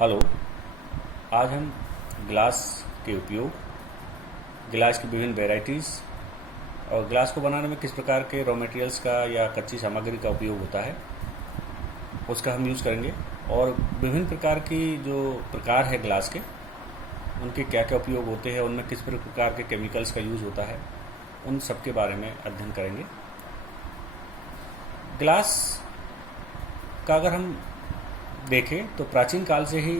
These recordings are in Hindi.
हेलो। आज हम ग्लास के उपयोग, ग्लास की विभिन्न वेराइटीज़ और ग्लास को बनाने में किस प्रकार के रॉ मटेरियल्स का या कच्ची सामग्री का उपयोग होता है उसका हम यूज़ करेंगे। और विभिन्न प्रकार की जो प्रकार है ग्लास के, उनके क्या क्या उपयोग होते हैं, उनमें किस प्रकार के केमिकल्स का यूज़ होता है, उन सब के बारे में अध्ययन करेंगे। ग्लास का अगर हम देखें तो प्राचीन काल से ही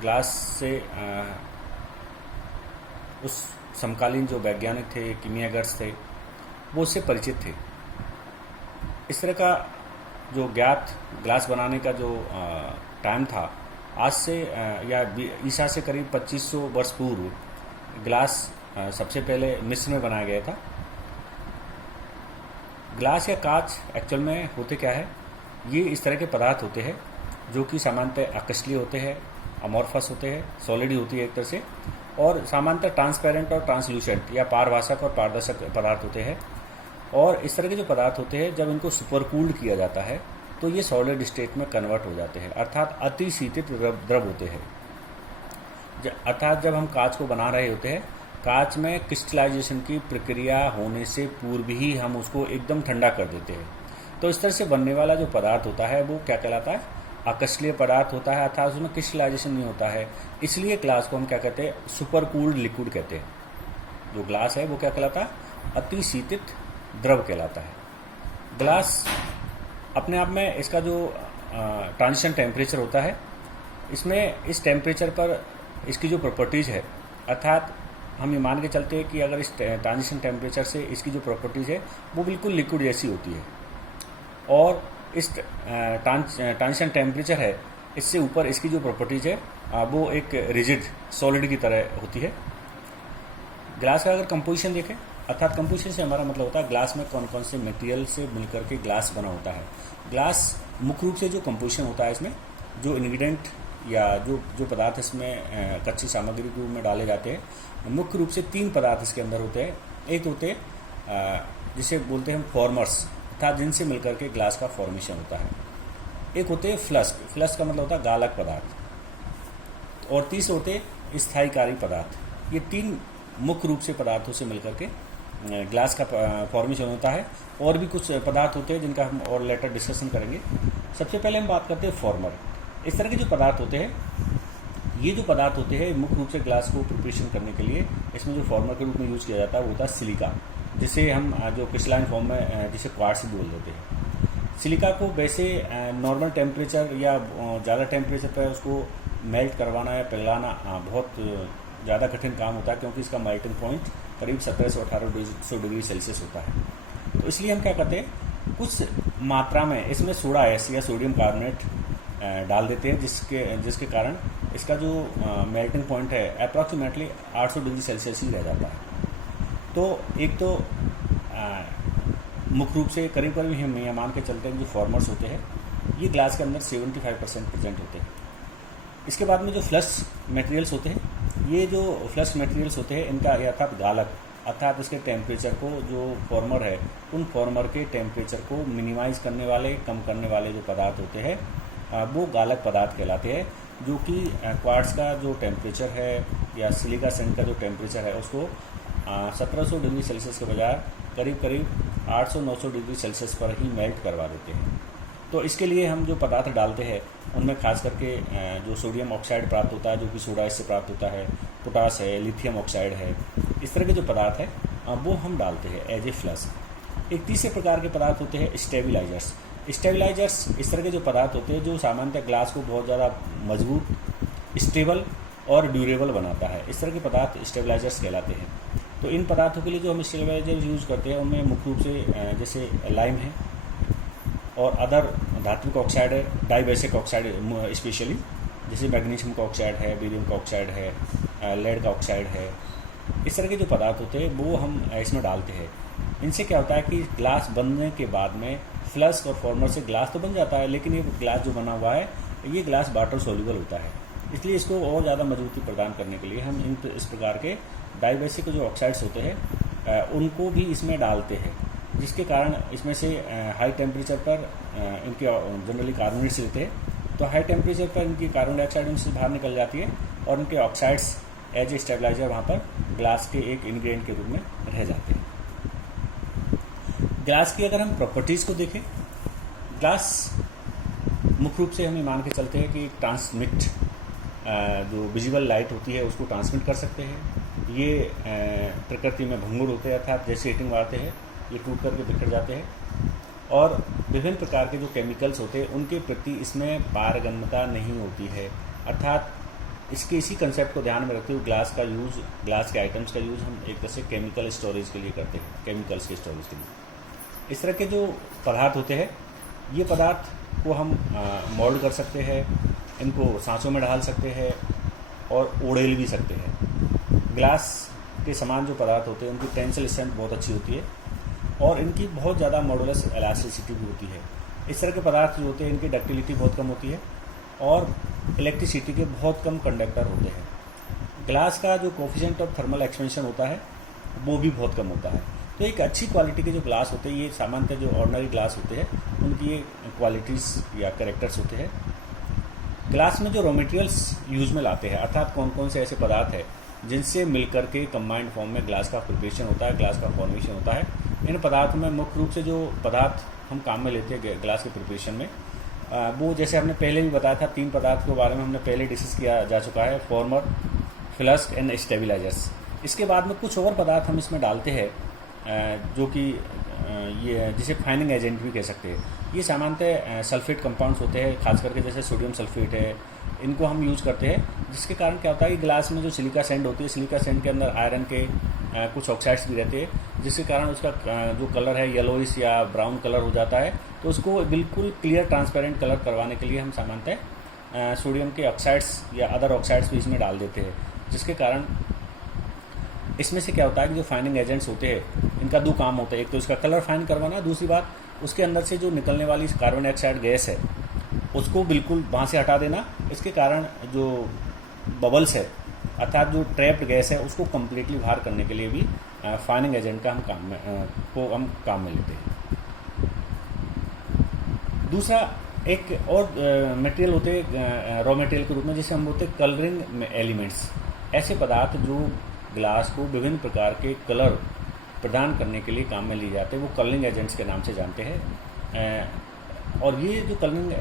ग्लास से उस समकालीन जो वैज्ञानिक थे, कीमियागर्स थे, वो उससे परिचित थे। इस तरह का जो ज्ञात ग्लास बनाने का जो टाइम था, आज से या ईसा से करीब 2500 वर्ष पूर्व ग्लास सबसे पहले मिस्र में बनाया गया था। ग्लास या कांच एक्चुअल में होते क्या है, ये इस तरह के पदार्थ होते हैं जो कि सामान्यतः आकर्षणीय होते हैं, अमॉर्फस होते हैं, सॉलिड होती है एक तरह से, और सामान्यतः ट्रांसपेरेंट और ट्रांसल्यूसेंट या पारभाषक और पारदर्शक पदार्थ होते हैं। और इस तरह के जो पदार्थ होते हैं, जब इनको सुपरकूल्ड किया जाता है तो ये सॉलिड स्टेट में कन्वर्ट हो जाते हैं, अर्थात अतिशीतित द्रव होते हैं। अर्थात जब हम कांच को बना रहे होते हैं, कांच में क्रिस्टलाइजेशन की प्रक्रिया होने से पूर्व ही हम उसको एकदम ठंडा कर देते हैं। तो इस तरह से बनने वाला जो पदार्थ होता है वो क्या कहलाता है, आकर्षणीय पदार्थ होता है, अर्थात उसमें क्रिस्टलाइजेशन नहीं होता है। इसलिए ग्लास को हम क्या कहते हैं, सुपर कूल्ड लिक्विड कहते हैं। जो ग्लास है वो क्या कहलाता है, अतिशीतित द्रव कहलाता है। ग्लास अपने आप में इसका जो ट्रांजिशन टेम्परेचर होता है, इसमें इस टेम्परेचर पर इसकी जो प्रॉपर्टीज़ है, अर्थात हम ये मान के चलते हैं कि अगर इस ट्रांजिशन टेम्परेचर से इसकी जो प्रॉपर्टीज़ है वो बिल्कुल लिक्विड जैसी होती है, और इस ट्रांजिशन टेम्परेचर है, इससे ऊपर इसकी जो प्रॉपर्टीज़ है वो एक रिजिड सॉलिड की तरह होती है। ग्लास का अगर कंपोजिशन देखें, अर्थात कंपोजिशन से हमारा मतलब होता है ग्लास में कौन कौन से मटेरियल से मिलकर के ग्लास बना होता है। ग्लास मुख्य रूप से जो कंपोजिशन होता है, इसमें जो इंग्रेडिएंट या जो पदार्थ इसमें कच्ची सामग्री के रूप में डाले जाते हैं, मुख्य रूप से 3 पदार्थ इसके अंदर होते हैं। एक होते हैं जिसे बोलते हैं हम फॉर्मर्स, अर्थात जिनसे मिलकर के ग्लास का फॉर्मेशन होता है। एक होते हैं फ्लस्क, फ्लस्क का मतलब होता है गालक पदार्थ, और तीसरे होते हैं स्थायीकारी पदार्थ। ये 3 मुख्य रूप से पदार्थों से मिलकर के ग्लास का फॉर्मेशन होता है। और भी कुछ पदार्थ होते हैं जिनका हम और लेटर डिस्कशन करेंगे। सबसे पहले हम बात करते हैं फॉर्मर। इस तरह के जो पदार्थ होते हैं, ये जो पदार्थ होते हैं मुख्य रूप से ग्लास को प्रिपरेशन करने के लिए इसमें जो फॉर्मर के रूप में यूज़ किया जाता है वो होता है सिलिका, जिसे हम जो क्रिस्टलाइन फॉर्म में जिसे क्वार्ट्ज बोल देते हैं। सिलिका को वैसे नॉर्मल टेम्परेचर या ज़्यादा टेम्परेचर पर उसको मेल्ट करवाना या पिघलाना बहुत ज़्यादा कठिन काम होता है, क्योंकि इसका मेल्टिंग पॉइंट करीब 17 से 1800 डिग्री सेल्सियस होता है। तो इसलिए हम क्या करते हैं, कुछ मात्रा में इसमें सोडा ऐश या सोडियम कार्बोनेट डाल देते हैं, जिसके कारण इसका जो मेल्टिंग पॉइंट है अप्रॉक्सीमेटली 800 डिग्री सेल्सियस ही रह जाता है। तो एक तो मुख्य रूप से करीब करीब हम ये मान के चलते हैं जो फॉर्मर्स होते हैं, ये ग्लास के अंदर 75% प्रेजेंट होते हैं। इसके बाद में जो फ्लश मटेरियल्स होते हैं, ये जो फ्लश मटेरियल्स होते हैं, इनका अर्थात गालक, अर्थात इसके टेम्परेचर को, जो फॉर्मर है उन फॉर्मर के टेम्परेचर को मिनिमाइज करने वाले, कम करने वाले जो पदार्थ होते हैं वो गालक पदार्थ कहलाते हैं। जो कि क्वार्ट्ज का जो टेम्परेचर है या सिलिका सैंड का जो टेम्परेचर है उसको 1700 डिग्री सेल्सियस के बजाय करीब करीब 800-900 डिग्री सेल्सियस पर ही मेल्ट करवा देते हैं। तो इसके लिए हम जो पदार्थ डालते हैं उनमें खास करके जो सोडियम ऑक्साइड प्राप्त होता है, जो कि सोडा इससे प्राप्त होता है, पोटास है, लिथियम ऑक्साइड है, इस तरह के जो पदार्थ है वो हम डालते हैं एज ए फ्लस्क। एक तीसरे प्रकार के पदार्थ होते हैं स्टेबिलाइजर्स। स्टेबिलाइजर्स इस तरह के जो पदार्थ होते हैं जो सामान्यतः ग्लास को बहुत ज़्यादा मजबूत, स्टेबल और ड्यूरेबल बनाता है। इस तरह के पदार्थ स्टेबिलाइजर्स कहलाते हैं। तो इन पदार्थों के लिए जो हम स्टेबिलाइजर यूज़ करते हैं उनमें मुख्य रूप से जैसे लाइम है और अदर धात्विक ऑक्साइड है, डाइबेसिक ऑक्साइड स्पेशली, जैसे मैग्नीशियम का ऑक्साइड है, बेरियम का ऑक्साइड है, लेड का ऑक्साइड है। इस तरह के जो पदार्थ होते हैं वो हम इसमें डालते हैं। इनसे क्या होता है कि ग्लास बनने के बाद में फ्लस्क और फॉर्मर से ग्लास तो बन जाता है, लेकिन ये ग्लास जो बना हुआ है ये ग्लास वाटर सोल्यूबल होता है। इसलिए इसको और ज़्यादा मजबूती प्रदान करने के लिए हम इस प्रकार के डाइबेसिक जो ऑक्साइड्स होते हैं उनको भी इसमें डालते हैं, जिसके कारण इसमें से हाई टेम्परेचर पर इनके जनरली कार्बोनेट्स रहते हैं, तो हाई टेम्परेचर पर इनकी कार्बन डाइऑक्साइड इनसे बाहर निकल जाती है और इनके ऑक्साइड्स एज ए स्टेबलाइजर वहाँ पर ग्लास के एक इंग्रेडिएंट के रूप में रह जाते हैं। ग्लास की अगर हम प्रॉपर्टीज़ को देखें, ग्लास मुख्य रूप से हमें मान के चलते हैं कि ट्रांसमिट जो विजिबल लाइट होती है उसको ट्रांसमिट कर सकते हैं। ये प्रकृति में भंगुर होते हैं, अर्थात जैसे हीटिंग मारते हैं ये टूट करके बिखर जाते हैं और विभिन्न प्रकार के जो केमिकल्स होते हैं उनके प्रति इसमें पारगम्यता नहीं होती है। अर्थात इसके इसी कंसेप्ट को ध्यान में रखते हुए ग्लास का यूज़, ग्लास के आइटम्स का यूज़ हम एक तरह से केमिकल स्टोरेज के लिए करते हैं, केमिकल्स के स्टोरेज के लिए। इस तरह के जो पदार्थ होते हैं ये पदार्थ को हम मोल्ड कर सकते हैं, इनको सांचों में डाल सकते हैं और उड़ेल भी सकते हैं। ग्लास के समान जो पदार्थ होते हैं उनकी टेंसिल स्ट्रेंथ बहुत अच्छी होती है और इनकी बहुत ज़्यादा मॉडुलस इलास्टिसिटी भी होती है। इस तरह के पदार्थ जो होते हैं इनकी डक्टिलिटी बहुत कम होती है और इलेक्ट्रिसिटी के बहुत कम कंडक्टर होते हैं। ग्लास का जो कोफिशिएंट ऑफ थर्मल एक्सपेंशन होता है वो भी बहुत कम होता है। तो एक अच्छी क्वालिटी के जो ग्लास होते हैं, ये सामान्यतः जो ऑर्डिनरी ग्लास होते हैं उनकी ये क्वालिटीज़ या कैरेक्टर्स होते हैं। ग्लास में जो रॉ मटेरियल्स यूज़ में लाते हैं, अर्थात कौन कौन से ऐसे पदार्थ हैं जिनसे मिलकर के कंबाइंड फॉर्म में ग्लास का प्रिपरेशन होता है, ग्लास का फॉर्मेशन होता है। इन पदार्थों में मुख्य रूप से जो पदार्थ हम काम में लेते हैं ग्लास के प्रिपरेशन में, वो जैसे हमने पहले भी बताया था, 3 पदार्थ के बारे में हमने पहले डिस्कस किया जा चुका है, फॉर्मर, फ्लस्क एंड स्टेबिलाइजर्स। इसके बाद में कुछ और पदार्थ हम इसमें डालते हैं जो कि ये जिसे फाइनिंग एजेंट भी कह सकते हैं। ये सामान्यतः सल्फेट कंपाउंड्स होते हैं, खास करके जैसे सोडियम सल्फेट है, इनको हम यूज़ करते हैं, जिसके कारण क्या होता है कि ग्लास में जो सिलिका सैंड होती है, सिलिका सैंड के अंदर आयरन के कुछ ऑक्साइड्स भी रहते हैं, जिसके कारण उसका जो कलर है येलोइश या ब्राउन कलर हो जाता है। तो उसको बिल्कुल क्लियर ट्रांसपेरेंट कलर करवाने के लिए हम सामान्यतः सोडियम के ऑक्साइड्स या अदर ऑक्साइड्स भी इसमें डाल देते हैं, जिसके कारण इसमें से क्या होता है कि जो फाइनिंग एजेंट्स होते हैं इनका 2 काम होता है। एक तो इसका कलर फाइन करवाना, दूसरी बात उसके अंदर से जो निकलने वाली कार्बन डाइऑक्साइड गैस है उसको बिल्कुल वहाँ से हटा देना। इसके कारण जो बबल्स है अर्थात जो ट्रैप्ड गैस है उसको कम्प्लीटली बाहर करने के लिए भी फाइनिंग एजेंट का हम काम में लेते हैं। दूसरा एक और मटेरियल होते हैं रॉ मटेरियल के रूप में, जिसे हम बोलते हैं कलरिंग एलिमेंट्स। ऐसे पदार्थ जो ग्लास को विभिन्न प्रकार के कलर प्रदान करने के लिए काम में लिए जाते हैं, वो कलरिंग एजेंट्स के नाम से जानते हैं। और ये जो कलरिंग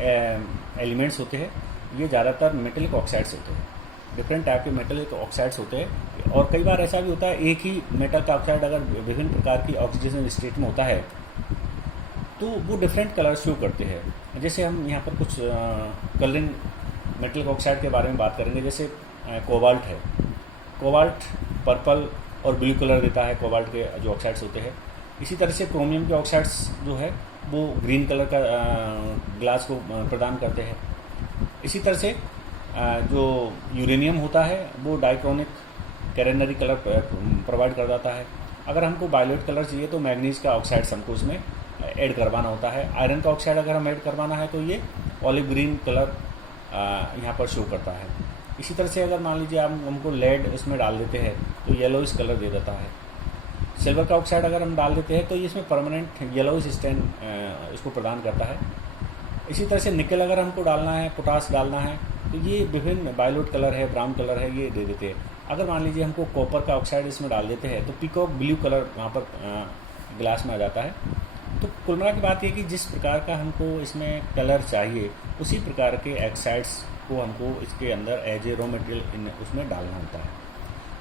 एलिमेंट्स होते हैं ये ज़्यादातर मेटलिक ऑक्साइड्स होते हैं, डिफरेंट टाइप के मेटलिक ऑक्साइड्स होते हैं। और कई बार ऐसा भी होता है एक ही मेटल का ऑक्साइड अगर विभिन्न प्रकार की ऑक्सीजन स्टेट में होता है तो वो डिफरेंट कलर शो करते हैं। जैसे हम यहाँ पर कुछ कलरिंग मेटलिक ऑक्साइड के बारे में बात करेंगे। जैसे कोबाल्ट है, कोबाल्ट पर्पल और ब्लू कलर देता है, कोबाल्ट के जो ऑक्साइड्स होते हैं। इसी तरह से क्रोमियम के ऑक्साइड्स जो है वो ग्रीन कलर का ग्लास को प्रदान करते हैं। इसी तरह से जो यूरेनियम होता है वो डाइक्रोनिक कैरेनरी कलर प्रोवाइड कर देता है। अगर हमको वायलेट कलर चाहिए तो मैग्नीज का ऑक्साइड्स हमको उसमें ऐड करवाना होता है। आयरन का ऑक्साइड अगर हम ऐड करवाना है तो ये ऑलिव ग्रीन कलर यहाँ पर शो करता है। इसी तरह से अगर मान लीजिए हम हमको लेड इसमें डाल देते हैं तो येलोइश कलर दे देता है। सिल्वर का ऑक्साइड अगर हम डाल देते हैं तो ये इसमें परमानेंट येलोइश स्टैंड इसको प्रदान करता है। इसी तरह से निकल अगर हमको डालना है, पोटास डालना है तो ये विभिन्न वायलेट कलर है, ब्राउन कलर है, ये दे देते हैं। अगर मान लीजिए हमको कॉपर का ऑक्साइड इसमें डाल देते हैं तो पीकॉक ब्लू कलर वहाँ पर ग्लास में आ जाता है। तो कुल मिला की बात ये कि जिस प्रकार का हमको इसमें कलर चाहिए उसी प्रकार के ऑक्साइड्स को हमको इसके अंदर एज ए रॉ मटेरियल उसमें डालना होता है।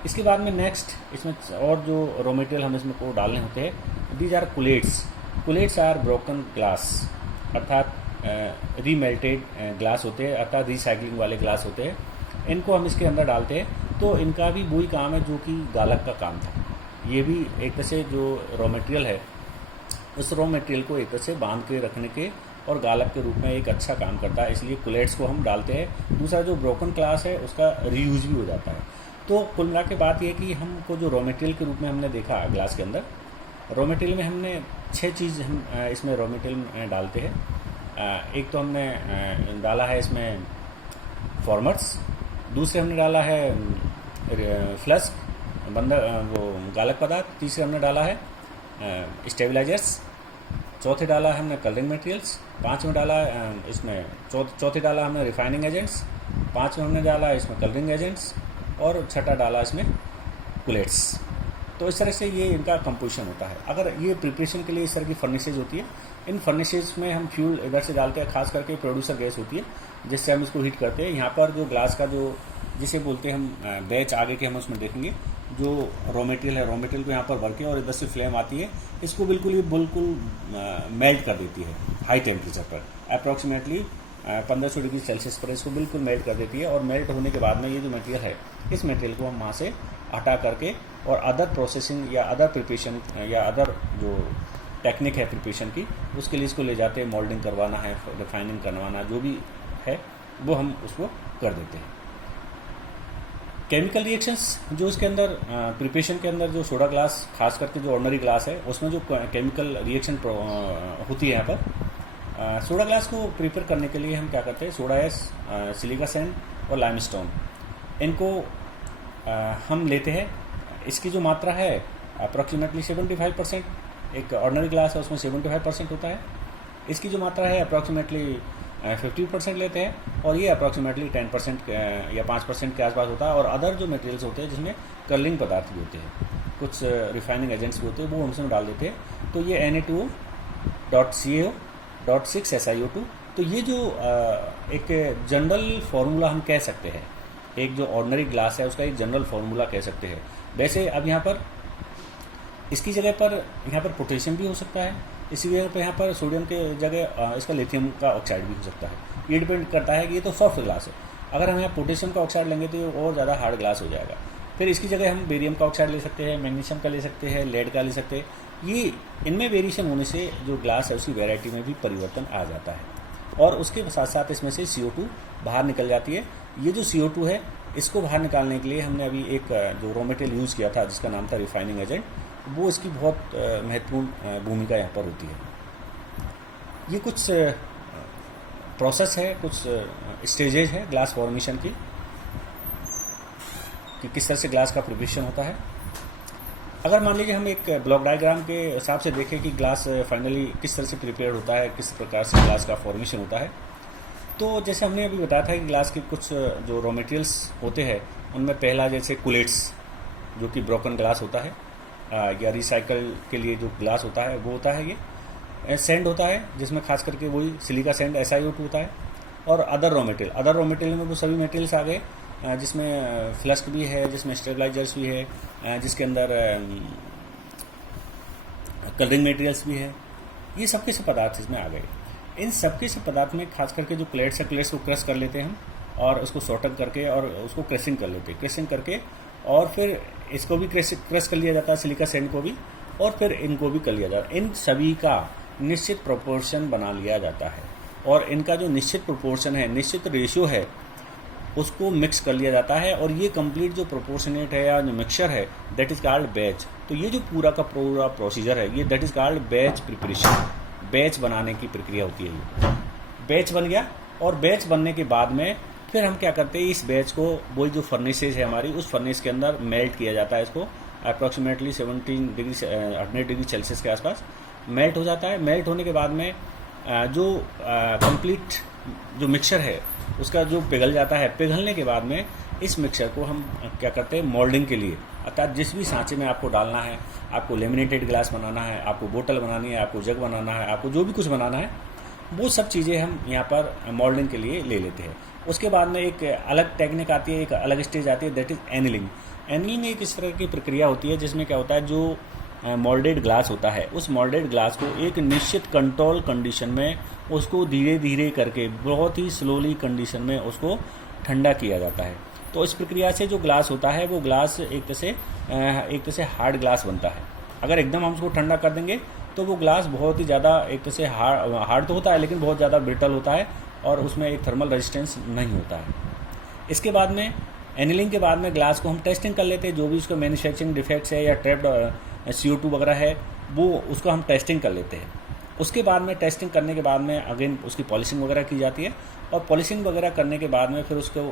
इसके बाद में नेक्स्ट इसमें और जो रॉ मटेरियल हम इसमें को डालने होते हैं, these are cullets. Cullets are broken glass, अर्थात रीमेल्टेड ग्लास होते हैं, अर्थात रिसाइकलिंग वाले ग्लास होते हैं। इनको हम इसके अंदर डालते हैं तो इनका भी वही काम है जो कि गालक का काम था। ये भी एक तरह से जो रॉ मटेरियल है उस रॉ मटेरियल को एक तरह से बांध के रखने के और गालक के रूप में एक अच्छा काम करता है, इसलिए कुलेट्स को हम डालते हैं। दूसरा जो ब्रोकन ग्लास है उसका रीयूज भी हो जाता है। तो कुल मिला के बात ये कि हमको जो रॉ मटेरियल के रूप में हमने देखा ग्लास के अंदर, रॉ मटेरियल में हमने 6 चीज़ हम इसमें रॉ मटेरियल में डालते हैं। एक तो हमने डाला है इसमें फॉर्मर्स, दूसरे हमने डाला है फ्लस्क वो गालक पदार्थ, तीसरे हमने डाला है स्टेबलाइजर्स चौथे डाला हमने कलरिंग मटेरियल्स, 5 में डाला इसमें चौथे डाला हमने रिफाइनिंग एजेंट्स, 5 में हमने डाला इसमें कलरिंग एजेंट्स, और छठा डाला इसमें कुलेट्स। तो इस तरह से ये इनका कंपोजिशन होता है। अगर ये प्रिपरेशन के लिए इस तरह की फर्नेसेज होती है, इन फर्नेसेज में हम फ्यूल इधर से डालते हैं, खास करके प्रोड्यूसर गैस होती है जिससे हम इसको हीट करते हैं। यहाँ पर जो ग्लास का जो जिसे बोलते हैं हम बैच, आगे के हम उसमें देखेंगे, जो रॉ मटेरियल है, रॉ मटेरियल को यहाँ पर भर के और इधर से फ्लेम आती है, इसको बिल्कुल मेल्ट कर देती है हाई टेम्परेचर पर, अप्रॉक्सीमेटली 1500 डिग्री सेल्सियस पर इसको बिल्कुल मेल्ट कर देती है। और मेल्ट होने के बाद में ये जो मटेरियल है, इस मटेरियल को हम वहाँ से हटा करके और अदर प्रोसेसिंग या अदर प्रिपरेशन या अदर जो टेक्निक है प्रिपरेशन की, उसके लिए इसको ले जाते हैं। मोल्डिंग करवाना है, रिफाइनिंग करवाना, जो भी है वो हम उसको कर देते हैं। केमिकल रिएक्शंस जो इसके अंदर प्रिपरेशन के अंदर जो सोडा ग्लास, खास करके जो ऑर्डिनरी ग्लास है, उसमें जो केमिकल रिएक्शन होती है यहाँ पर, सोडा ग्लास को प्रिपेयर करने के लिए हम क्या करते हैं, सोडा एस, सिलिका सैंड और लाइमस्टोन, इनको हम लेते हैं। इसकी जो मात्रा है अप्रॉक्सीमेटली 75%, एक ऑर्डिनरी ग्लास है उसमें 75% होता है, इसकी जो मात्रा है अप्रॉक्सीमेटली 50% लेते हैं, और ये अप्रॉक्सीमेटली 10% या 5% के आसपास होता है। और अदर जो मटेरियल्स होते हैं जिसमें कर्लिंग पदार्थ भी होते हैं, कुछ रिफाइनिंग एजेंट्स भी होते हैं, वो हम उसमें डाल देते हैं। तो ये Na2.CO.6 SiO2, तो ये जो एक जनरल फार्मूला हम कह सकते हैं, एक जो ऑर्डिनरी ग्लास है उसका एक जनरल फार्मूला कह सकते हैं। वैसे अब यहाँ पर इसकी जगह पर यहाँ पर पोटेशियम भी हो सकता है, इसी जगह पर यहाँ पर सोडियम के जगह इसका लिथियम का ऑक्साइड भी हो सकता है। ये डिपेंड करता है कि ये तो सॉफ्ट ग्लास है, अगर हम यहाँ पोटेशियम का ऑक्साइड लेंगे तो ये और ज़्यादा हार्ड ग्लास हो जाएगा। फिर इसकी जगह हम बेरियम का ऑक्साइड ले सकते हैं, मैग्नीशियम का ले सकते हैं, लेड का ले सकते हैं। ये इनमें वेरिएशन होने से जो ग्लास है उसकी वेराइटी में भी परिवर्तन आ जाता है, और उसके साथ साथ इसमें से CO2 बाहर निकल जाती है। ये जो CO2 है, इसको बाहर निकालने के लिए हमने अभी एक जो रॉ मटेरियल यूज़ किया था जिसका नाम था रिफाइनिंग एजेंट, वो इसकी बहुत महत्वपूर्ण भूमिका यहाँ पर होती है। ये कुछ प्रोसेस है, कुछ स्टेजेज है ग्लास फॉर्मेशन की, कि किस तरह से ग्लास का प्रिपरेशन होता है। अगर मान लीजिए हम एक ब्लॉक डायग्राम के हिसाब से देखें कि ग्लास फाइनली किस तरह से प्रिपेयर होता है, किस प्रकार से ग्लास का फॉर्मेशन होता है, तो जैसे हमने अभी बताया था कि ग्लास के कुछ जो रॉ मटेरियल्स होते हैं, उनमें पहला जैसे कुलेट्स, जो कि ब्रोकन ग्लास होता है, या रिसाइकल के लिए जो ग्लास होता है वो होता है। ये सैंड होता है जिसमें खास करके वही सिलिका सैंड SiO2 होता है, और अदर रॉ मटेरियल में वो सभी मटेरियल्स आ गए जिसमें फ्लस्क भी है, जिसमें स्टेबलाइजर्स भी है, जिसके अंदर कलरिंग मटेरियल्स भी है। ये सबके सब पदार्थ इसमें आ गए। इन सबके सब पदार्थ में खास करके जो क्लेट्स है, क्लेट्स को क्रश कर लेते हैं हम, और उसको सॉर्टर करके और उसको क्रेसिंग कर लेते हैं, क्रेसिंग करके, और फिर इसको भी क्रश कर लिया जाता है, सिलिका सैंड को भी, और फिर इनको भी कर लिया जाता है। इन सभी का निश्चित प्रोपोर्शन बना लिया जाता है, और इनका जो निश्चित प्रोपोर्शन है, निश्चित रेशियो है, उसको मिक्स कर लिया जाता है। और ये कंप्लीट जो प्रोपोर्शनेट है या जो मिक्सचर है, दैट इज़ कॉल्ड बैच। तो ये जो पूरा का पूरा प्रोसीजर है, ये that is called batch preparation. Batch बनाने की प्रक्रिया होती है। ये बैच बन गया, और बैच बनने के बाद में फिर हम क्या करते हैं, इस बैच को वही जो फर्नेसेज है हमारी, उस फर्नेस के अंदर मेल्ट किया जाता है। इसको अप्रॉक्सीमेटली 100 डिग्री सेल्सियस के आसपास मेल्ट हो जाता है। मेल्ट होने के बाद में जो कंप्लीट जो मिक्सचर है उसका जो पिघल जाता है, पिघलने के बाद में इस मिक्सचर को हम क्या करते हैं, मोल्डिंग के लिए, अर्थात जिस भी सांचे में आपको डालना है, आपको लेमिनेटेड ग्लास बनाना है, आपको बोतल बनानी है, आपको जग बनाना है, आपको जो भी कुछ बनाना है, वो सब चीज़ें हम यहाँ पर मोल्डिंग के लिए ले लेते हैं। उसके बाद में एक अलग टेक्निक आती है, एक अलग स्टेज आती है, दैट इज़ एनिलिंग। एनिलिंग एक इस तरह की प्रक्रिया होती है जिसमें क्या होता है, जो मोल्डेड ग्लास होता है, उस मोल्डेड ग्लास को एक निश्चित कंट्रोल कंडीशन में उसको धीरे धीरे करके बहुत ही स्लोली कंडीशन में उसको ठंडा किया जाता है। तो इस प्रक्रिया से जो ग्लास होता है वो ग्लास एक तरह से हार्ड ग्लास बनता है। अगर एकदम हम उसको ठंडा कर देंगे तो वो ग्लास बहुत ही ज़्यादा एक तरह से हार्ड तो होता है, लेकिन बहुत ज़्यादा ब्रिटल होता है, और उसमें एक थर्मल रेजिस्टेंस नहीं होता है। इसके बाद में एनिलिंग के बाद में ग्लास को हम टेस्टिंग कर लेते हैं, जो भी उसका मैन्युफैक्चरिंग डिफेक्ट्स है या ट्रैप्ड CO2 वगैरह है, वो उसको हम टेस्टिंग कर लेते हैं। उसके बाद में टेस्टिंग करने के बाद में अगेन उसकी पॉलिशिंग वगैरह की जाती है, और पॉलिशिंग वगैरह करने के बाद में फिर उसको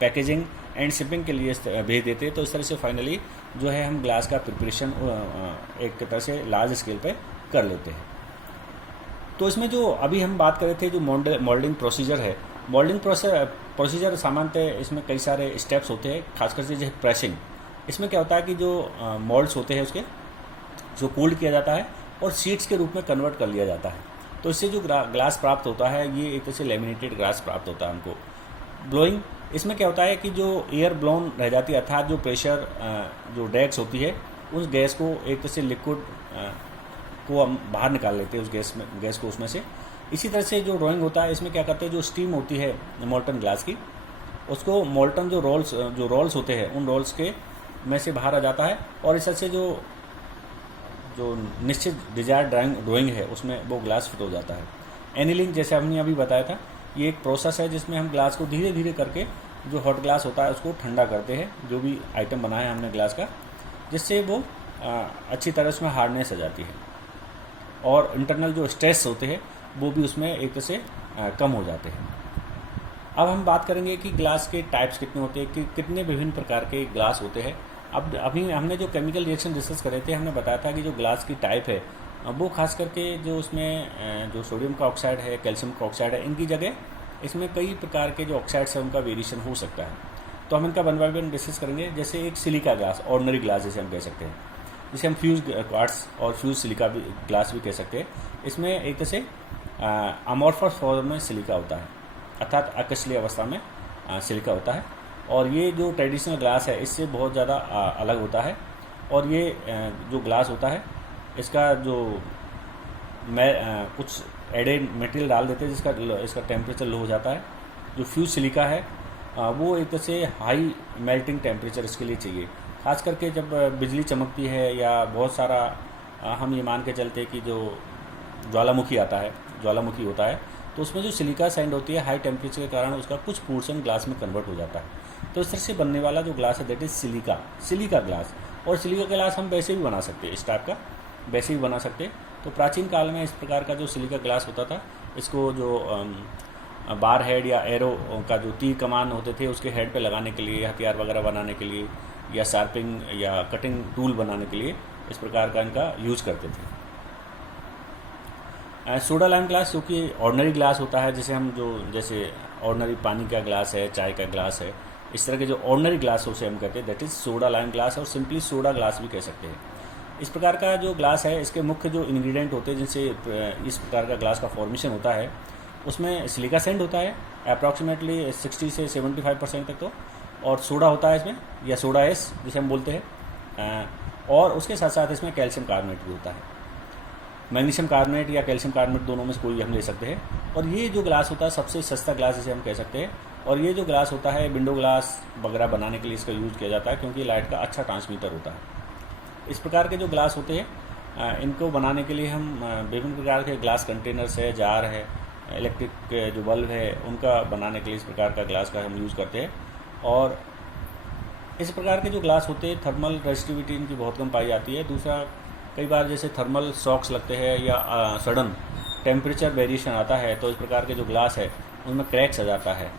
पैकेजिंग एंड शिपिंग के लिए भेज देते हैं। तो इस तरह से फाइनली जो है हम ग्लास का प्रिपरेशन एक तरह से लार्ज स्केल पे कर लेते हैं। तो इसमें जो अभी हम बात कर रहे थे जो मोल्डिंग प्रोसीजर है, मोल्डिंग प्रोसीजर सामान्यतः इसमें कई सारे स्टेप्स होते हैं, खासकर से जैसे प्रेसिंग। इसमें क्या होता है कि जो मोल्ड्स होते हैं उसके जो कोल्ड किया जाता है और शीट्स के रूप में कन्वर्ट कर लिया जाता है। तो इससे जो ग्लास प्राप्त होता है ये एक तरह से लेमिनेटेड ग्लास प्राप्त होता है हमको। ब्लोइंग, इसमें क्या होता है कि जो एयर ब्लोन रह जाती है, अर्थात जो प्रेशर जो डैक्स होती है उस गैस को एक तरह से लिक्विड को हम बाहर निकाल लेते हैं उस गैस को उसमें से। इसी तरह से जो ड्राइंग होता है इसमें क्या करते हैं, जो स्टीम होती है मोल्टन ग्लास की, उसको मोल्टन जो रोल्स होते हैं उन रोल्स के में से बाहर आ जाता है और इस तरह से जो निश्चित डिजायर्ड ड्राइंग है उसमें वो ग्लास फिट हो जाता है। एनीलिंग, जैसे हमने अभी बताया था, ये एक प्रोसेस है जिसमें हम ग्लास को धीरे धीरे करके जो हॉट ग्लास होता है उसको ठंडा करते हैं, जो भी आइटम बनाया है हमने ग्लास का, जिससे वो अच्छी तरह उसमें हार्डनेस आ जाती है और इंटरनल जो स्ट्रेस होते हैं वो भी उसमें एक तरह से कम हो जाते हैं। अब हम बात करेंगे कि ग्लास के टाइप्स कितने होते हैं, कि कितने विभिन्न प्रकार के ग्लास होते हैं। अब अभी हमने जो केमिकल रिएक्शन डिस्कस करे थे, हमने बताया था कि जो ग्लास की टाइप है वो खास करके जो उसमें जो सोडियम का ऑक्साइड है, कैल्शियम का ऑक्साइड है, इनकी जगह इसमें कई प्रकार के जो ऑक्साइड्स हैं उनका वेरिएशन हो सकता है। तो हम इनका वन बाय वन डिस्कस करेंगे। जैसे एक सिलिका ग्लास, ऑर्डिनरी ग्लास जिसे हम कह सकते हैं, जिसे हम फ्यूज क्वार्ट्स और फ्यूज सिलिका भी ग्लास भी कह सकते हैं। इसमें एक तरह से अमॉर्फस फॉर्म में सिलिका होता है, अर्थात अकशलीय अवस्था में सिलिका होता है, और ये जो ट्रेडिशनल ग्लास है इससे बहुत ज़्यादा अलग होता है। और ये जो ग्लास होता है इसका जो कुछ एडेड मटेरियल डाल देते हैं जिसका इसका टेम्परेचर लो हो जाता है। जो फ्यूज सिलिका है वो एक तरह से हाई मेल्टिंग टेम्परेचर इसके लिए चाहिए, खास करके जब बिजली चमकती है या बहुत सारा हम ये मान के चलते हैं कि जो ज्वालामुखी होता है, तो उसमें जो सिलिका सैंड होती है हाई टेम्परेचर के कारण उसका कुछ पोर्शन ग्लास में कन्वर्ट हो जाता है। तो इस तरह से बनने वाला जो ग्लास है दैट इज सिलिका ग्लास। और सिलिका ग्लास हम वैसे भी बना सकते हैं, इस टाइप का वैसे भी बना सकते हैं। तो प्राचीन काल में इस प्रकार का जो सिलिका ग्लास होता था, इसको जो बार हेड या एरो का जो तीर कमान होते थे उसके हेड पे लगाने के लिए, हथियार वगैरह बनाने के लिए, या शार्पिंग या कटिंग टूल बनाने के लिए इस प्रकार का इनका यूज करते थे। सोडा लाइम ग्लास, जो कि ऑर्डिनरी ग्लास होता है, जैसे ऑर्डिनरी पानी का ग्लास है, चाय का ग्लास है, इस तरह के जो ऑर्डिनरी ग्लास उसे हम कहते हैं that is soda lime glass, और सिंपली सोडा ग्लास भी कह सकते हैं। इस प्रकार का जो ग्लास है इसके मुख्य जो इंग्रेडिएंट होते हैं जिनसे इस प्रकार का ग्लास का फॉर्मेशन होता है, उसमें सिलिका सैंड होता है अप्रॉक्सीमेटली 60 से 75% तक, तो और सोडा होता है इसमें, या सोडा एस जिसे हम बोलते हैं, और उसके साथ साथ इसमें कैल्शियम कार्बोनेट भी होता है। मैग्नीशियम कार्बोनेट या कैल्शियम कार्बोनेट दोनों में से कोई हम ले सकते हैं। और ये जो ग्लास होता है सबसे सस्ता ग्लास जिसे हम कह सकते हैं। और ये जो ग्लास होता है विंडो ग्लास वगैरह बनाने के लिए इसका यूज़ किया जाता है, क्योंकि लाइट का अच्छा ट्रांसमीटर होता है। इस प्रकार के जो ग्लास होते हैं इनको बनाने के लिए हम विभिन्न प्रकार के ग्लास कंटेनर्स है, जार है, इलेक्ट्रिक जो बल्ब है, उनका बनाने के लिए इस प्रकार का ग्लास का हम यूज़ करते हैं। और इस प्रकार के जो ग्लास होते हैं थर्मल रेजिस्टिविटी इनकी बहुत कम पाई जाती है। दूसरा, कई बार जैसे थर्मल शॉक्स लगते हैं या सडन टेम्परेचर वेरिएशन आता है, तो इस प्रकार के जो ग्लास है उनमें क्रैक्स आ जाता है,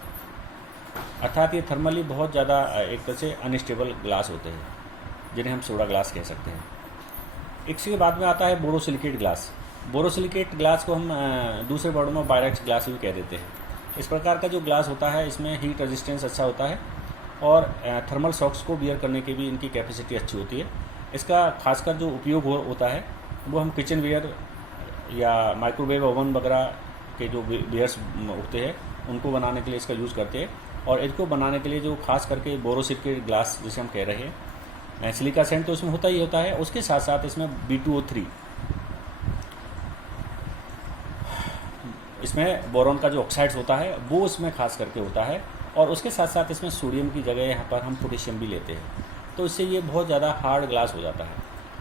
अर्थात ये थर्मली बहुत ज़्यादा एक तरह से अनस्टेबल ग्लास होते हैं, जिन्हें हम सोडा ग्लास कह सकते हैं। इसी के बाद में आता है बोरोसिलिकेट ग्लास। बोरोसिलिकेट ग्लास को हम दूसरे वर्ड में बायरेक्स ग्लास भी कह देते हैं। इस प्रकार का जो ग्लास होता है इसमें हीट रेजिस्टेंस अच्छा होता है और थर्मल शॉक्स को बियर करने की भी इनकी कैपेसिटी अच्छी होती है। इसका खासकर जो उपयोग होता है वो हम किचन वेयर या माइक्रोवेव ओवन वगैरह के जो वेयर्स होते हैं उनको बनाने के लिए इसका यूज़ करते हैं। और इसको बनाने के लिए जो खास करके बोरोसिलिकेट ग्लास जिसे हम कह रहे हैं, सिलिका सैंड तो इसमें होता ही होता है, उसके साथ साथ इसमें B2O3, इसमें बोरॉन का जो ऑक्साइड्स होता है वो इसमें खास करके होता है। और उसके साथ साथ इसमें सोडियम की जगह यहाँ पर हम पोटेशियम भी लेते हैं, तो इससे ये बहुत ज़्यादा हार्ड ग्लास हो जाता है।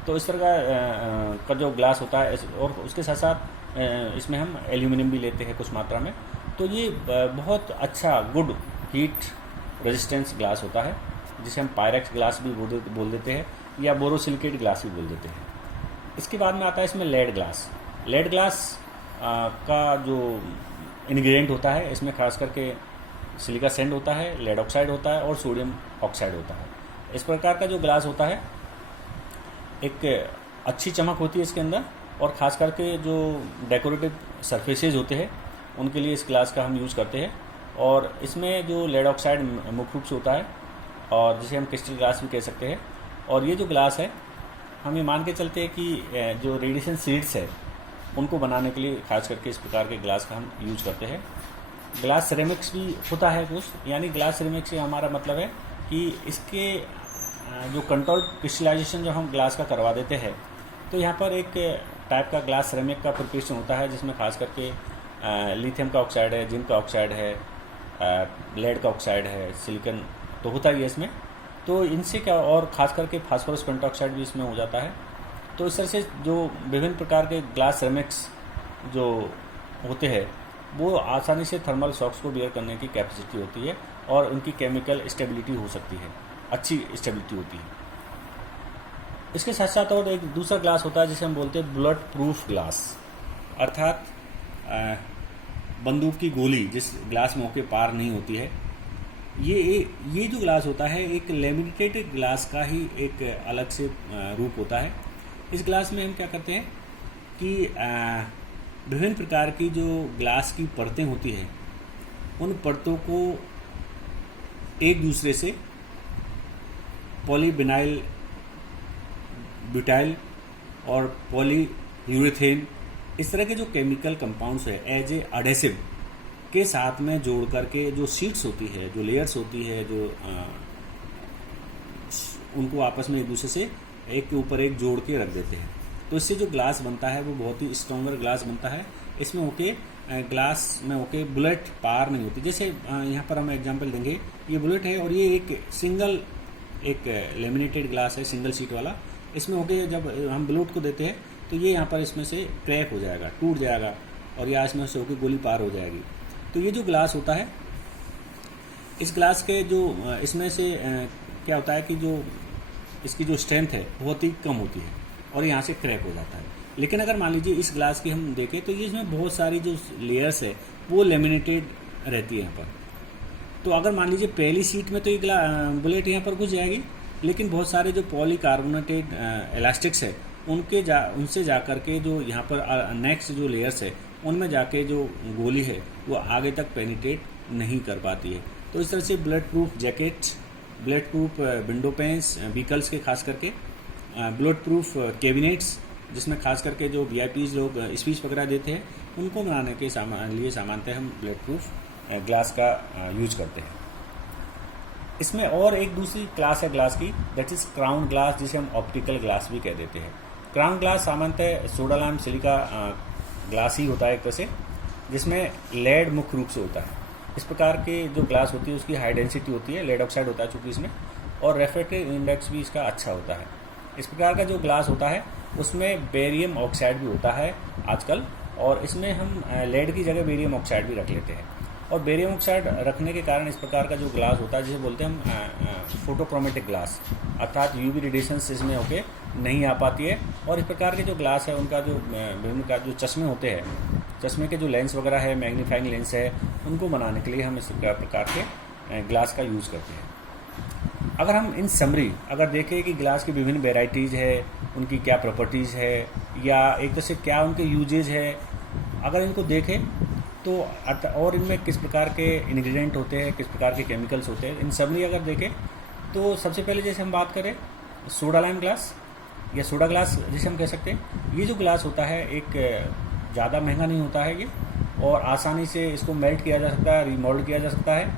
तो इस तरह का जो ग्लास होता है, और उसके साथ साथ इसमें हम एल्यूमिनियम भी लेते हैं कुछ मात्रा में, तो ये बहुत अच्छा गुड हीट रेजिस्टेंस ग्लास होता है, जिसे हम पायरेक्स ग्लास भी बोल देते हैं या बोरोसिलिकेट ग्लास भी बोल देते हैं। इसके बाद में आता है इसमें लेड ग्लास। लेड ग्लास का जो इंग्रेडिएंट होता है इसमें खास करके सिलिका सैंड होता है, लेड ऑक्साइड होता है और सोडियम ऑक्साइड होता है। इस प्रकार का जो ग्लास होता है एक अच्छी चमक होती है इसके अंदर, और ख़ास करके जो डेकोरेटिव सरफेसेज होते हैं उनके लिए इस ग्लास का हम यूज़ करते हैं। और इसमें जो लेड ऑक्साइड मुख्य रूप से होता है और जिसे हम क्रिस्टल ग्लास भी कह सकते हैं। और ये जो ग्लास है हम ये मान के चलते हैं कि जो रेडिएशन शीट्स है उनको बनाने के लिए खास करके इस प्रकार के ग्लास का हम यूज करते हैं। ग्लास सिरेमिक्स भी होता है कुछ, यानी ग्लास सिरेमिक्स से हमारा मतलब है कि इसके जो कंट्रोल क्रिस्टलाइजेशन जो हम ग्लास का करवा देते हैं, तो यहाँ पर एक टाइप का ग्लास सिरेमिक का प्रिपरेशन होता है जिसमें खास करके लिथियम का ऑक्साइड है, जिंक का ऑक्साइड है, लेड का ऑक्साइड है, सिलिकॉन तो होता ही है इसमें। तो इनसे क्या, और ख़ास करके फास्फोरस पेंटॉक्साइड भी इसमें हो जाता है। तो इस तरह से जो विभिन्न प्रकार के ग्लास सिरेमिक्स जो होते हैं वो आसानी से थर्मल शॉक्स को बियर करने की कैपेसिटी होती है और उनकी केमिकल स्टेबिलिटी हो सकती है, अच्छी स्टेबिलिटी होती है। इसके साथ साथ और एक दूसरा ग्लास होता है जिसे हम बोलते हैं बुलेट प्रूफ ग्लास, अर्थात बंदूक की गोली जिस ग्लास में होके पार नहीं होती है। ये जो ग्लास होता है एक लेमिनेटेड ग्लास का ही एक अलग से रूप होता है। इस ग्लास में हम क्या करते हैं कि विभिन्न प्रकार की जो ग्लास की परतें होती हैं उन परतों को एक दूसरे से पॉलीविनाइल ब्यूटाइल और पॉलीयूरेथेन इस तरह के जो केमिकल कंपाउंड्स है एज ए एडेसिव के साथ में जोड़ करके जो शीट्स होती है, जो लेयर्स होती है, जो उनको आपस में एक दूसरे से एक के ऊपर एक जोड़ के रख देते हैं। तो इससे जो ग्लास बनता है वो बहुत ही स्ट्रॉन्गर ग्लास बनता है। इसमें होके ग्लास में होके बुलेट पार नहीं होती। जैसे यहाँ पर हम एग्जांपल देंगे, ये बुलेट है और ये एक सिंगल एक लेमिनेटेड ग्लास है, सिंगल शीट वाला। इसमें होके जब हम बुलेट को देते हैं तो ये यहाँ पर इसमें से क्रैक हो जाएगा, टूट जाएगा और या इसमें से होके गोली पार हो जाएगी। तो ये जो ग्लास होता है, इस ग्लास के जो इसमें से क्या होता है कि जो इसकी जो स्ट्रेंथ है बहुत ही कम होती है और यहाँ से क्रैक हो जाता है। लेकिन अगर मान लीजिए इस ग्लास की हम देखें तो ये इसमें बहुत सारी जो लेयर्स है वो लेमिनेटेड रहती है यहाँ पर। तो अगर मान लीजिए पहली सीट में तो ये बुलेट यहाँ पर घुस जाएगी, लेकिन बहुत सारे जो पॉलीकार्बोनेटेड इलास्टिक्स है उनसे जा करके जो यहाँ पर नेक्स्ट जो लेयर्स है उनमें जाके जो गोली है वो आगे तक पेनिट्रेट नहीं कर पाती है। तो इस तरह से bullet proof jacket, bullet proof window panes vehicles के खास करके, बुलेट प्रूफ कैबिनेट्स जिसमें खास करके जो वीआईपीज लोग स्पीच वगैरह देते हैं उनको बनाने के लिए सामान्यतः हम बुलेट प्रूफ ग्लास का यूज करते हैं। इसमें और एक दूसरी क्लास है ग्लास की, दैट इज क्राउन ग्लास, जिसे हम ऑप्टिकल ग्लास भी कह देते हैं। क्राउन ग्लास सामान्यतः सोडा लाइम सिलिका ग्लास ही होता है एक तरह से, जिसमें लेड मुख्य रूप से होता है। इस प्रकार के जो ग्लास होती है उसकी हाई डेंसिटी होती है, लेड ऑक्साइड होता है चूँकि इसमें, और रेफ्रेक्टिव इंडेक्स भी इसका अच्छा होता है। इस प्रकार का जो ग्लास होता है उसमें बेरियम ऑक्साइड भी होता है आजकल, और इसमें हम लेड की जगह बेरियम ऑक्साइड भी रख लेते हैं। और बेरियम ऑक्साइड रखने के कारण इस प्रकार का जो ग्लास होता है जिसे बोलते हैं हम फोटोक्रोमेटिक ग्लास, अर्थात यूवी रेडिएशंस इसमें होके नहीं आ पाती है। और इस प्रकार के जो ग्लास है उनका जो विभिन्न का जो चश्मे होते हैं, चश्मे के जो लेंस वगैरह है, मैग्नीफाइंग लेंस है, उनको बनाने के लिए हम इस प्रकार के ग्लास का यूज़ करते हैं। अगर हम इन समरी अगर देखें कि ग्लास की विभिन्न वेराइटीज़ है, उनकी क्या प्रॉपर्टीज़ है या एक तरह से क्या उनके यूजेज है, अगर इनको देखें तो और इनमें किस प्रकार के इंग्रेडिएंट होते हैं, किस प्रकार के केमिकल्स होते हैं, इन समरी अगर देखें तो सबसे पहले जैसे हम बात करें सोडा लाइम ग्लास या सोडा ग्लास जिसे हम कह सकते हैं, ये जो ग्लास होता है एक ज़्यादा महंगा नहीं होता है ये, और आसानी से इसको मेल्ट किया जा सकता है, रिमोल्ड किया जा सकता है।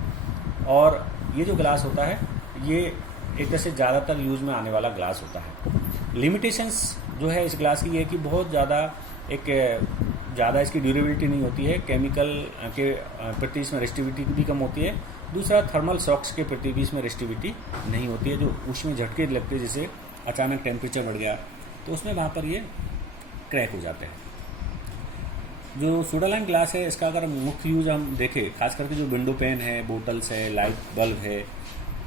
और ये जो ग्लास होता है ये एक तरह से ज़्यादातर यूज़ में आने वाला ग्लास होता है। लिमिटेशंस जो है इस ग्लास की ये कि बहुत ज़्यादा इसकी ड्यूरेबिलिटी नहीं होती है, केमिकल के प्रति इसमें रेसिस्टिविटी भी कम होती है। दूसरा, थर्मल शॉक्स के प्रति भी इसमें रेसिस्टिविटी नहीं होती है, जो उसमें झटके लगते हैं, जैसे अचानक टेम्परेचर बढ़ गया तो उसमें वहाँ पर ये क्रैक हो जाते हैं। जो सोडा लाइम ग्लास है इसका अगर मुख्य यूज हम देखें, खास करके जो विंडो पेन है, बोटल्स है, लाइट बल्ब है,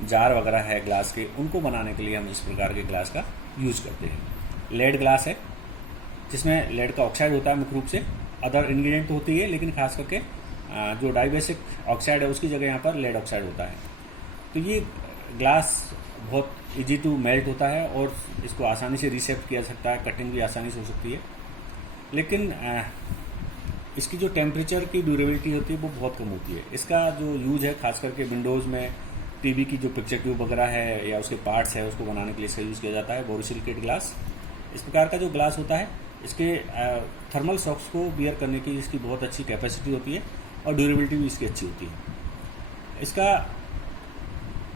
जार वगैरह है ग्लास के, उनको बनाने के लिए हम इस प्रकार के ग्लास का यूज़ करते हैं। लेड ग्लास है जिसमें लेड का ऑक्साइड होता है मुख्य रूप से, अदर इंग्रेडिएंट होती है लेकिन खास करके जो डाइबेसिक ऑक्साइड है उसकी जगह यहाँ पर लेड ऑक्साइड होता है। तो ये ग्लास बहुत इजी टू मेल्ट होता है और इसको आसानी से रीसेप्ट किया जा सकता है, कटिंग भी आसानी से हो सकती है। लेकिन इसकी जो टेम्परेचर की ड्यूरेबिलिटी होती है वो बहुत कम होती है। इसका जो यूज है खास करके विंडोज़ में टीवी की जो पिक्चर ट्यूब वगैरह है या उसके पार्ट्स है उसको बनाने के लिए इसका यूज़ किया जाता है बोरोसिलिकेट ग्लास। इस प्रकार का जो ग्लास होता है इसके थर्मल शॉक्स को बियर करने की इसकी बहुत अच्छी कैपेसिटी होती है और ड्यूरेबिलिटी भी इसकी अच्छी होती है। इसका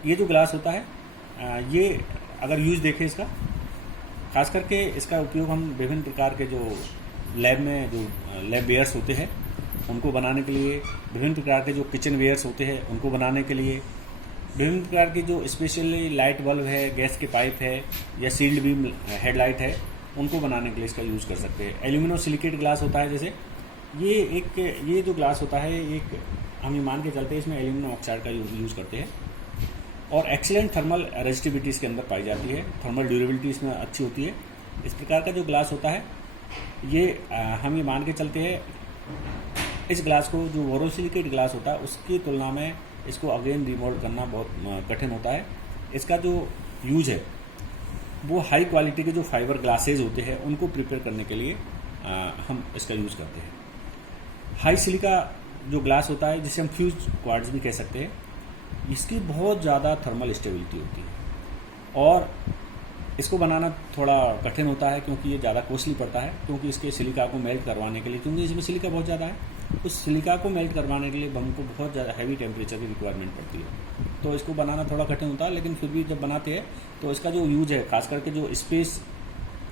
ये जो ग्लास होता है ये अगर यूज देखें इसका, खास करके इसका उपयोग हम विभिन्न प्रकार के जो लैब में जो लैब वेयर्स होते हैं उनको बनाने के लिए, विभिन्न प्रकार के जो किचन वेयर्स होते हैं उनको बनाने के लिए, विभिन्न प्रकार की जो स्पेशली लाइट बल्ब है, गैस के पाइप है या सील्ड बीम हेडलाइट है उनको बनाने के लिए इसका यूज़ कर सकते हैं। एल्यूमिनो सिलिकेट ग्लास होता है जैसे ये जो ग्लास होता है एक हम ये मान के चलते हैं इसमें एल्यूमिनियम ऑक्साइड का यूज़ करते हैं और एक्सीलेंट थर्मल रेजिस्टिविटी इसके अंदर पाई जाती है, थर्मल ड्यूरेबिलिटी इसमें अच्छी होती है। इस प्रकार का जो ग्लास होता है ये हम ये मान के चलते हैं इस ग्लास को जो बोरोसिलिकेट ग्लास होता है उसकी तुलना में इसको अगेन रिमोल्ड करना बहुत कठिन होता है। इसका जो यूज है वो हाई क्वालिटी के जो फाइबर ग्लासेज होते हैं उनको प्रिपेयर करने के लिए हम इसका यूज़ करते हैं। हाई सिलिका जो ग्लास होता है जिसे हम फ्यूज क्वार्ट्ज भी कह सकते हैं, इसकी बहुत ज़्यादा थर्मल स्टेबिलिटी होती है और इसको बनाना थोड़ा कठिन होता है क्योंकि ये ज़्यादा कॉस्टली पड़ता है, क्योंकि इसके सिलिका को मेल्ट करवाने के लिए, क्योंकि इसमें सिलिका बहुत ज़्यादा है, उस सिलिका को मेल्ट करवाने के लिए हमको बहुत ज़्यादा हैवी टेम्परेचर की रिक्वायरमेंट पड़ती है। तो इसको बनाना थोड़ा कठिन होता है, लेकिन फिर भी जब बनाते हैं तो इसका जो यूज है खास करके जो स्पेस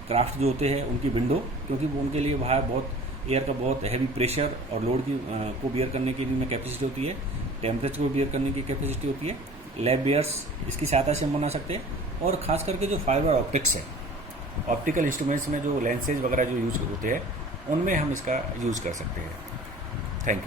क्राफ्ट जो होते हैं उनकी विंडो, क्योंकि वो उनके लिए वहाँ बहुत एयर का बहुत हैवी प्रेशर और लोड की को बियर करने की इनमें कैपेसिटी होती है, टेम्परेचर को बियर करने की कैपेसिटी होती है। लैब बियर्स इसकी सहायता से हम बना सकते हैं और ख़ास करके जो फाइबर ऑप्टिक्स है, ऑप्टिकल इंस्ट्रूमेंट्स में जो लेंसेज वगैरह जो यूज़ होते हैं उनमें हम इसका यूज़ कर सकते हैं। Thank you.